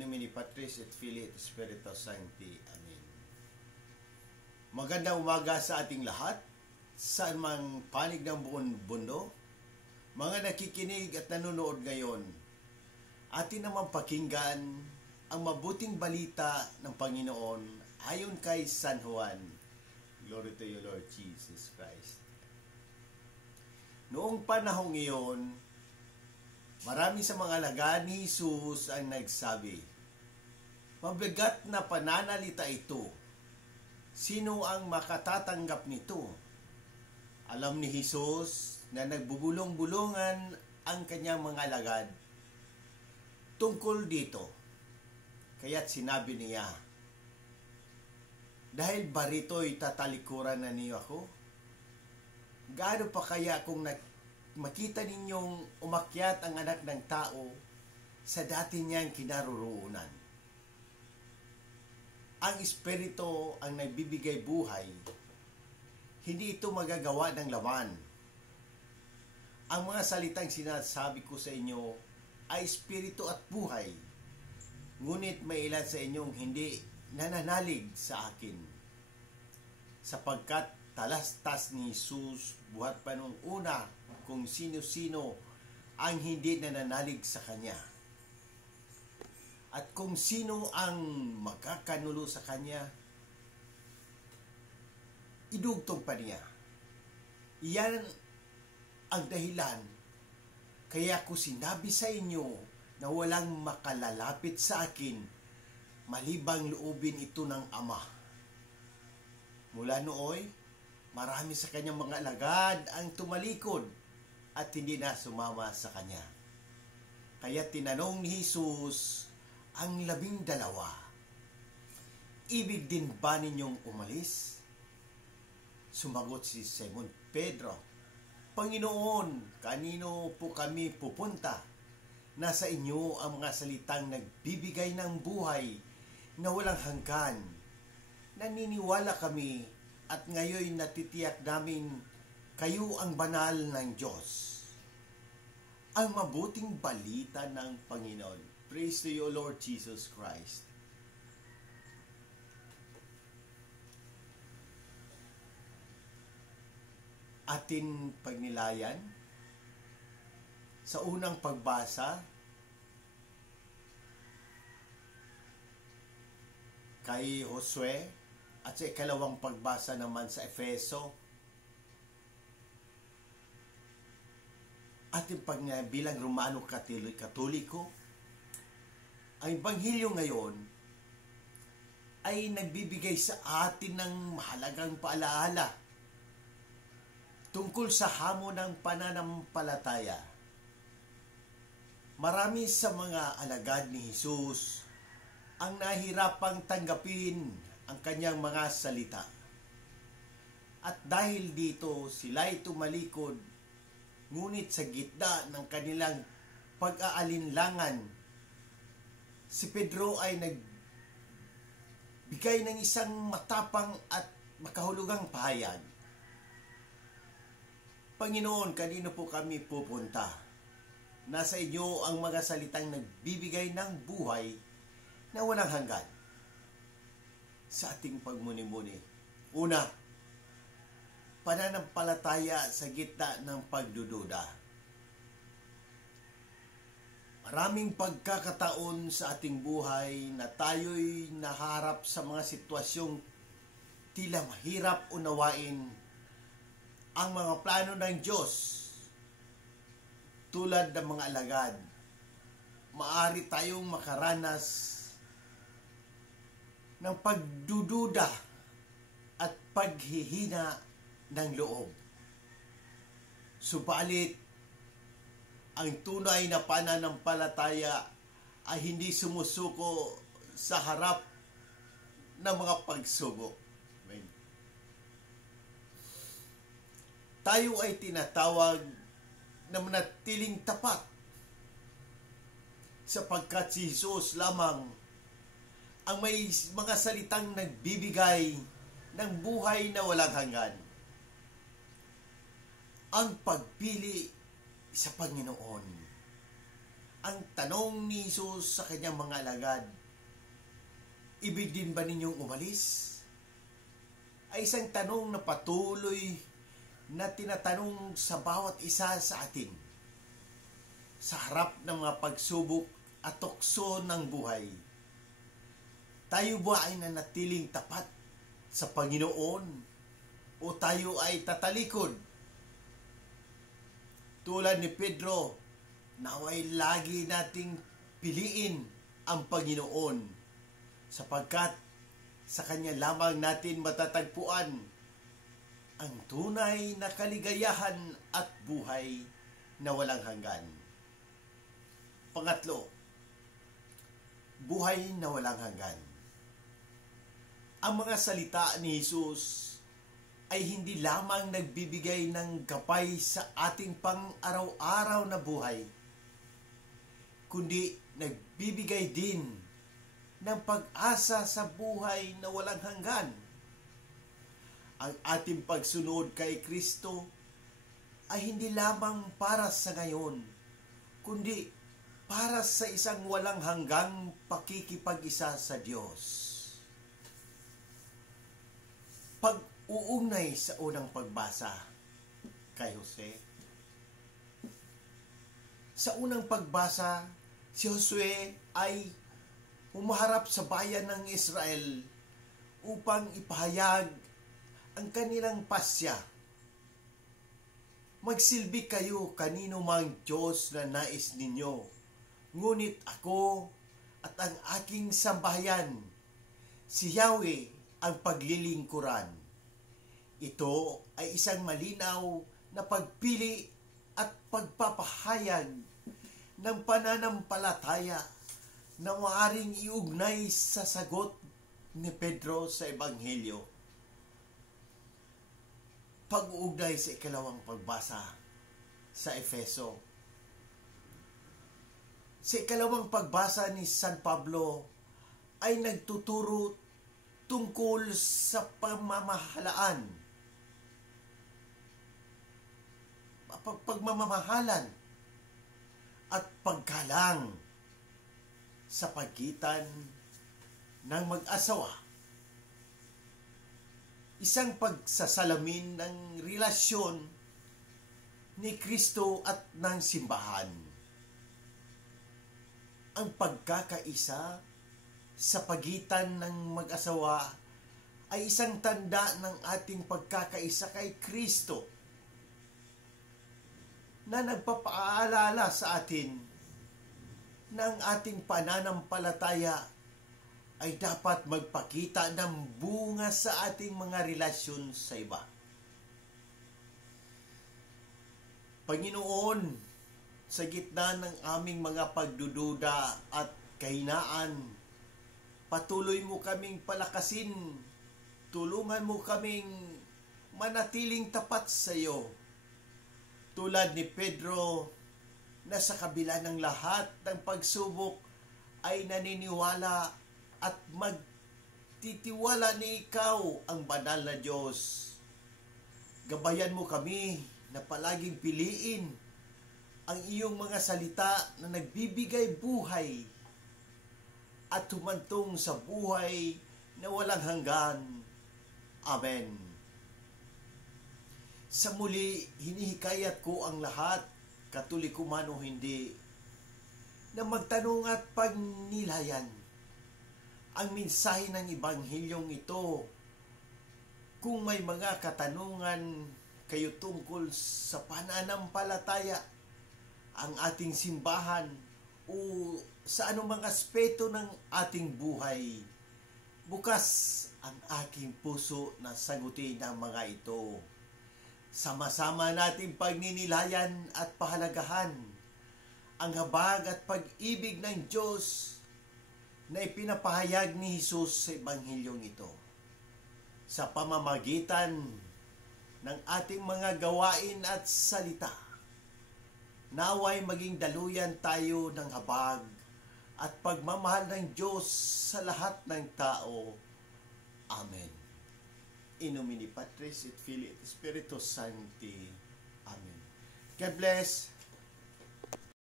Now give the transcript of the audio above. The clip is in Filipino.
nomine Patris et Filii et Spiritus Sancti. Amen. Magandang umaga sa ating lahat, saan mang panig ng buong mundo, mga nakikinig at nanonood ngayon. Atin naman pakinggan ang mabuting balita ng Panginoon ayon kay San Juan. Glory to you, Lord Jesus Christ. Noong panahong iyon, marami sa mga alagad ni Jesus ang nagsabi, "Mabigat na pananalita ito. Sino ang makatatanggap nito?" Alam ni Jesus na nagbubulong-bulungan ang kanyang mga alagad tungkol dito. Kaya't sinabi niya, "Dahil barito'y tatalikuran na niyo ako, gaano pa kaya kung makita ninyong umakyat ang anak ng tao sa dati niyang kinaroroonan? Ang Espiritu ang nagbibigay buhay, hindi ito magagawa ng laman. Ang mga salitang sinasabi ko sa inyo ay Espiritu at buhay, ngunit may ilan sa inyong hindi nananalig sa akin." Sapagkat talastas ni Jesus buhat pa nung una kung sino-sino ang hindi nananalig sa Kanya. At kung sino ang magkakanulo sa Kanya, idugtong pa niya. Iyan ang dahilan kaya ko sinabi sa inyo na walang makalalapit sa akin malibang loobin ito ng Ama. Mula nooy, marami sa kanyang mga alagad ang tumalikod at hindi na sumama sa kanya. Kaya tinanong ni Jesus ang 12, "Ibig din ba ninyong umalis?" Sumagot si Simon Pedro, "Panginoon, kanino po kami pupunta? Nasa inyo ang mga salitang nagbibigay ng buhay na walang hanggan. Naniniwala kami at ngayon natitiyak namin kayo ang banal ng Diyos." Ang mabuting balita ng Panginoon. Praise to you, Lord Jesus Christ. Atin pagnilayan sa unang pagbasa kay Josue at sa ikalawang pagbasa naman sa Efeso. Ating bilang Romano Katoliko, ang Ebanghelyo ngayon ay nagbibigay sa atin ng mahalagang paalaala tungkol sa hamon ng pananampalataya. Marami sa mga alagad ni Jesus ang nahirapang tanggapin ang kanyang mga salita. At dahil dito, sila'y tumalikod, ngunit sa gitna ng kanilang pag-aalinlangan, si Pedro ay nagbigay ng isang matapang at makahulugang pahayag. "Panginoon, kanino po kami pupunta? Nasa inyo ang mga salitang nagbibigay ng buhay na walang hanggan." Sa ating pagmuni-muni, una, pananampalataya sa gitna ng pagdududa. Maraming pagkakataon sa ating buhay na tayo'y naharap sa mga sitwasyong tila mahirap unawain ang mga plano ng Diyos. Tulad ng mga alagad, maaari tayong makaranas ng pagdududa at paghihina ng loob. Subalit, ang tunay na pananampalataya ay hindi sumusuko sa harap ng mga pagsubok. Amen. Tayo ay tinatawag na manatiling tapat sapagkat si Jesus lamang ang may mga salitang nagbibigay ng buhay na walang hanggan. Ang pagpili sa Panginoon Ang tanong ni Jesus sa kanyang mga alagad, ibig din ba ninyong umalis? Ay isang tanong na patuloy na tinatanong sa bawat isa sa atin. Sa harap ng mga pagsubok at tukso ng buhay, tayo ba ay nanatiling tapat sa Panginoon o tayo ay tatalikod? Tulad ni Pedro, naway lagi nating piliin ang Panginoon sapagkat sa Kanya lamang natin matatagpuan ang tunay na kaligayahan at buhay na walang hanggan. Pangatlo, buhay na walang hanggan. Ang mga salita ni Jesus ay hindi lamang nagbibigay ng gabay sa ating pang-araw-araw na buhay, kundi nagbibigay din ng pag-asa sa buhay na walang hanggan. Ang ating pagsunod kay Kristo ay hindi lamang para sa ngayon, kundi para sa isang walang hanggang pakikipag-isa sa Diyos. Pag-uugnay sa unang pagbasa kay Jose. Sa unang pagbasa, si Josue ay humaharap sa bayan ng Israel upang ipahayag ang kanilang pasya. Magsilbi kayo kanino mang Diyos na nais ninyo, ngunit ako at ang aking sambahayan, si Yahweh ang paglilingkuran. Ito ay isang malinaw na pagpili at pagpapahayag ng pananampalataya na maaaring iugnay sa sagot ni Pedro sa Ebanghelyo. Pag-uugnay sa ikalawang pagbasa sa Efeso. Sa ikalawang pagbasa ni San Pablo ay nagtuturo tungkol sa pagmamahalan at paggalang sa pagitan ng mag-asawa. Isang pagsasalamin ng relasyon ni Kristo at ng simbahan. Ang pagkakaisa sa pagitan ng mag-asawa ay isang tanda ng ating pagkakaisa kay Kristo na nagpapaalala sa atin na ang ating pananampalataya ay dapat magpakita ng bunga sa ating mga relasyon sa iba. Panginoon, sa gitna ng aming mga pagdududa at kahinaan, patuloy mo kaming palakasin, tulungan mo kaming manatiling tapat sa iyo. Tulad ni Pedro na sa kabila ng lahat ng pagsubok ay naniniwala at magtitiwala ni ikaw ang banal na Diyos. Gabayan mo kami na palaging piliin ang iyong mga salita na nagbibigay buhay at humantong sa buhay na walang hanggan. Amen. Sa muli, hinihikayat ko ang lahat, Katoliko man o hindi, na magtanong at pagnilayan ang mensahe ng Ebanghilyong ito. Kung may mga katanungan kayo tungkol sa pananampalataya, ang ating simbahan o sa anumang aspeto ng ating buhay, bukas ang aking puso na sagutin ang mga ito. Sama-sama nating pagninilayan at pahalagahan ang habag at pag-ibig ng Diyos na ipinapahayag ni Jesus sa Ebanghilyong ito. Sa pamamagitan ng ating mga gawain at salita, naway maging daluyan tayo ng habag at pagmamahal ng Diyos sa lahat ng tao. Amen. In nomine Patris et Filii et Spiritus Sancti. Amen. God bless.